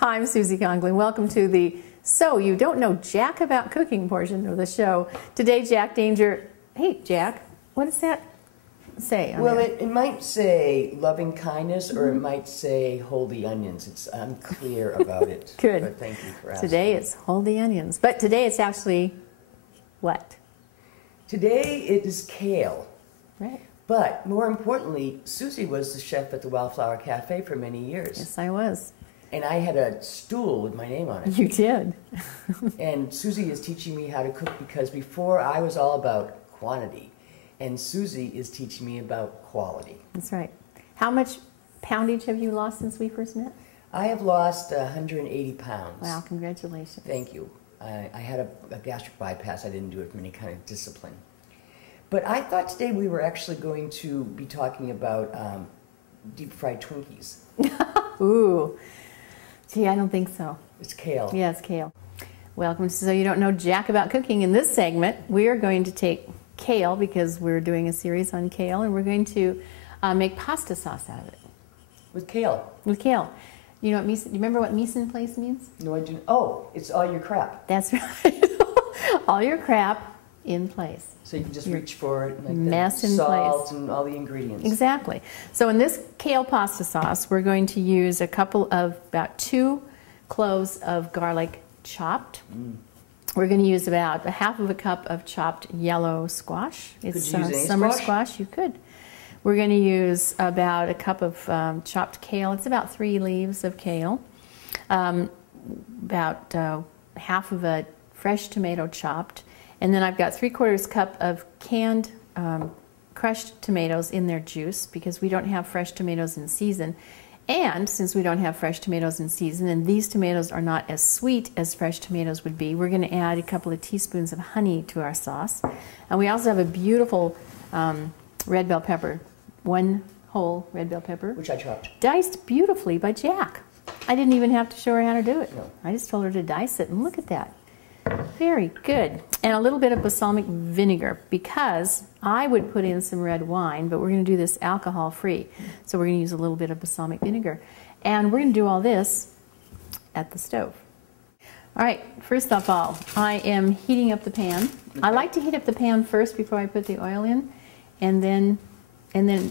Hi, I'm Suzi Conklin. Welcome to the So You Don't Know Jack About Cooking portion of the show. Today, Jack Danger. Hey, Jack, what does that say? Well, it might say loving kindness, or it might say hold the onions. It's unclear about it. Good. But thank you for asking. Today it's hold the onions. But today it's actually what? Today it is kale. Right. But more importantly, Suzi was the chef at the WildFlower Cafe for many years. Yes, I was. And I had a stool with my name on it. You did. And Suzi is teaching me how to cook because before I was all about quantity. And Suzi is teaching me about quality. That's right. How much poundage have you lost since we first met? I have lost 180 pounds. Wow, congratulations. Thank you. I had a gastric bypass. I didn't do it from any kind of discipline. But I thought today we were actually going to be talking about deep-fried Twinkies. Ooh. Gee, I don't think so. It's kale. Yeah, it's kale. Welcome to So You Don't Know Jack About Cooking. In this segment, we are going to take kale, because we're doing a series on kale, and we're going to make pasta sauce out of it. With kale? With kale. You know what you remember what mise en place means? No, I do. Oh, it's all your crap. That's right. All your crap in place. So you can just reach for it, like mess the in salt place. and all the ingredients. Exactly. So in this kale pasta sauce, we're going to use about 2 cloves of garlic chopped. We're going to use about a half of a cup of chopped yellow squash. It's Could you use any summer squash? You could. We're going to use about a cup of chopped kale. It's about 3 leaves of kale. About half of a fresh tomato chopped. And then I've got 3/4 cup of canned crushed tomatoes in their juice, because we don't have fresh tomatoes in season. And since we don't have fresh tomatoes in season, and these tomatoes are not as sweet as fresh tomatoes would be, we're going to add a couple of teaspoons of honey to our sauce. And we also have a beautiful red bell pepper, 1 whole red bell pepper. Which I chopped. Diced beautifully by Jack. I didn't even have to show her how to do it. No. I just told her to dice it, and look at that. Very good. And a little bit of balsamic vinegar, because I would put in some red wine, but we're going to do this alcohol-free. So we're going to use a little bit of balsamic vinegar. And we're going to do all this at the stove. All right, first of all, I am heating up the pan. Okay. I like to heat up the pan first before I put the oil in, and then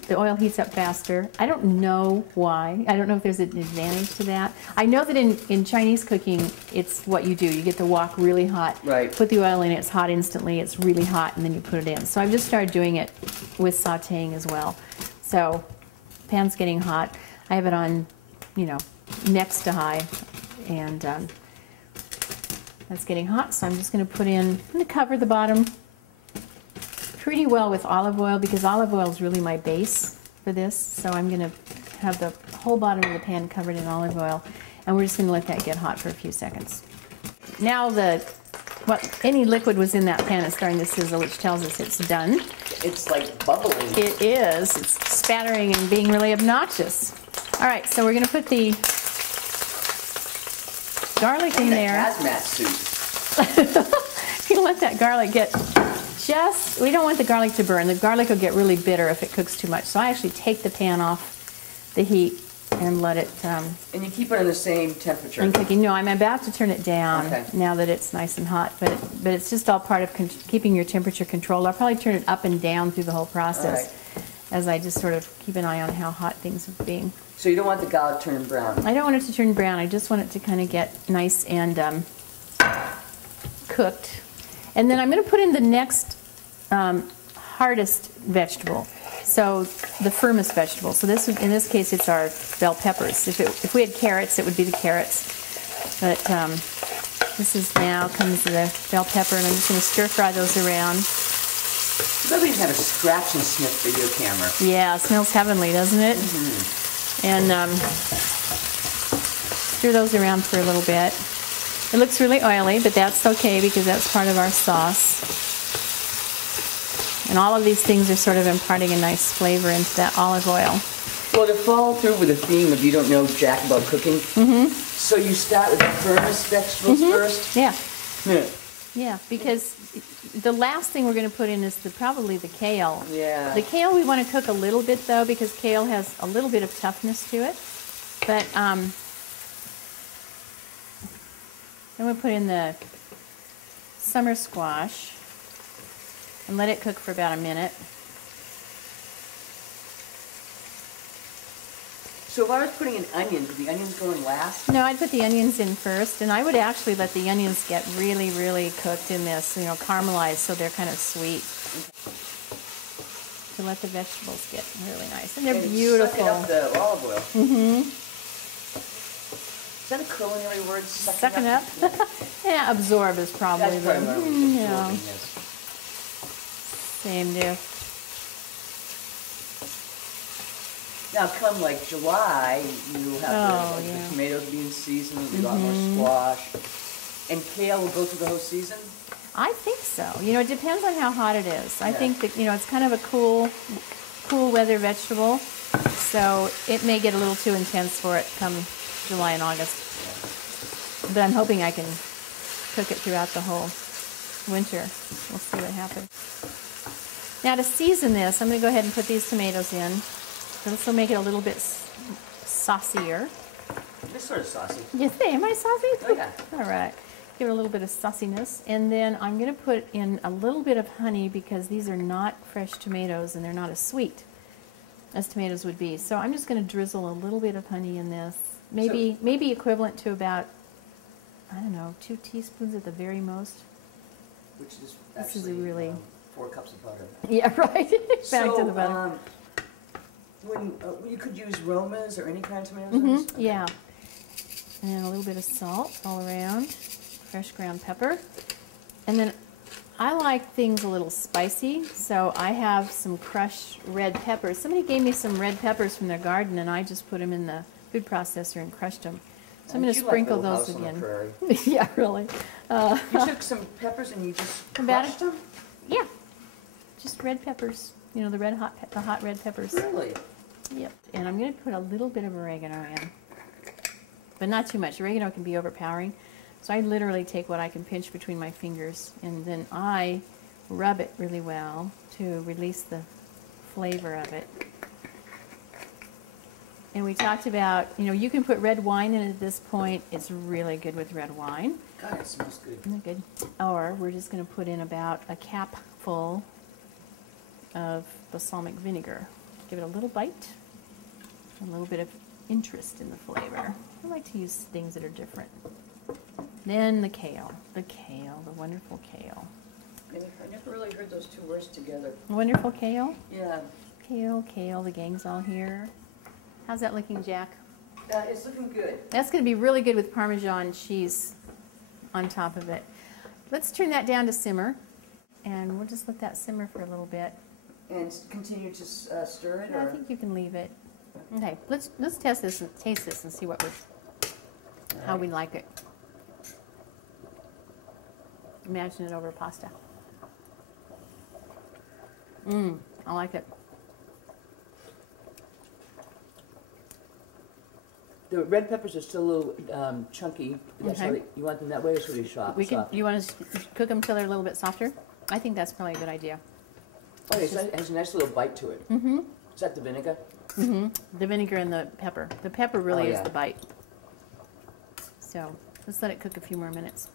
the oil heats up faster. I don't know why. I don't know if there's an advantage to that. I know that in Chinese cooking, it's what you do. You get the wok really hot, Right. Put the oil in, it's hot instantly, it's really hot, and then you put it in. So I've just started doing it with sauteing as well. So pan's getting hot. I have it on, next to high, and that's getting hot. So I'm just going to cover the bottom pretty well with olive oil, because olive oil is really my base for this. So I'm going to have the whole bottom of the pan covered in olive oil, and we're just going to let that get hot for a few seconds. Now any liquid was in that pan is starting to sizzle, which tells us it's done. It's like bubbling. It is. It's spattering and being really obnoxious. All right, so we're going to put the garlic in there. Hazmat suit. You let that garlic get we don't want the garlic to burn. The garlic will get really bitter if it cooks too much. So I actually take the pan off the heat and let it... and you keep it on the same temperature? And cooking. No, I'm about to turn it down now that it's nice and hot. But it's just all part of keeping your temperature controlled. I'll probably turn it up and down through the whole process, as I just sort of keep an eye on how hot things are being. So you don't want the garlic turning brown? I don't want it to turn brown. I just want it to kind of get nice and cooked. And then I'm going to put in the next hardest vegetable, so the firmest vegetable. So in this case, it's our bell peppers. If we had carrots, it would be the carrots. But now comes the bell pepper, and I'm just going to stir fry those around. Somebody have a scratch and sniff for your camera. Yeah, it smells heavenly, doesn't it? Mm-hmm. And stir those around for a little bit. It looks really oily, but that's okay, because that's part of our sauce. And all of these things are sort of imparting a nice flavor into that olive oil. Well, to follow through with the theme of you don't know jack about cooking, so you start with the firmest vegetables first? Yeah. Yeah, because the last thing we're going to put in is probably the kale. Yeah. The kale we want to cook a little bit, though, because kale has a little bit of toughness to it. But Then we'll put in the summer squash and let it cook for about a minute. So if I was putting in onions, would the onions go in last? No, I'd put the onions in first, and I would actually let the onions get really, really cooked in this, caramelized, so they're kind of sweet. To let the vegetables get really nice, and they're beautiful. Sucking up the olive oil. Mm-hmm. Is that a culinary word? Sucking up? Yeah, absorb is probably That's the. probably Yeah. yes. Same do. Now, come like July, you have the tomatoes being seasoned, a lot more squash. And kale will go through the whole season? I think so. It depends on how hot it is. I think that, it's kind of a cool weather vegetable, so it may get a little too intense for it come July and August. Yeah. But I'm hoping I can cook it throughout the whole winter. We'll see what happens. Now to season this, I'm going to go ahead and put these tomatoes in. This will make it a little bit saucier. It's sort of saucy. You think? Am I saucy? Oh, yeah. All right. Give it a little bit of sauciness. And then I'm going to put in a little bit of honey because these are not fresh tomatoes and they're not as sweet as tomatoes would be. So I'm just going to drizzle a little bit of honey in this. Maybe equivalent to about, 2 teaspoons at the very most. Which is This is actually a really 4 cups of butter. Yeah, right. Back to the butter. When you could use Romas or any kind of tomatoes? Okay. Yeah. And a little bit of salt all around. Fresh ground pepper. And then I like things a little spicy, so I have some crushed red peppers. Somebody gave me some red peppers from their garden, and I just put them in the food processor and crushed them. So I'm going to sprinkle those again. Yeah, really. You took some peppers and you just crushed them? Yeah. Just red peppers. The hot red peppers. Really? Yep. And I'm going to put a little bit of oregano in, but not too much. Oregano can be overpowering. So I literally take what I can pinch between my fingers, and then I rub it really well to release the flavor of it. And we talked about, you can put red wine in at this point. It's really good with red wine. God, it smells good. Isn't it good? Or we're just going to put in about a capful of balsamic vinegar. Give it a little bite, a little bit of interest in the flavor. I like to use things that are different. Then the kale, the wonderful kale. I never really heard those two words together. Wonderful kale? Yeah. Kale, the gang's all here. How's that looking, Jack? It's looking good. That's going to be really good with Parmesan cheese on top of it. Let's turn that down to simmer, and we'll just let that simmer for a little bit. And continue to stir it? I think you can leave it. Okay, let's test this and taste this and see how we like it. Imagine it over pasta. I like it. The red peppers are still a little chunky. Okay. You want them that way, or should we soft? You want to cook them till they're a little bit softer? I think that's probably a good idea. Okay, so it has a nice little bite to it. Mm-hmm. Is that the vinegar? Mm-hmm. The vinegar and the pepper. The pepper really is the bite. So let's let it cook a few more minutes.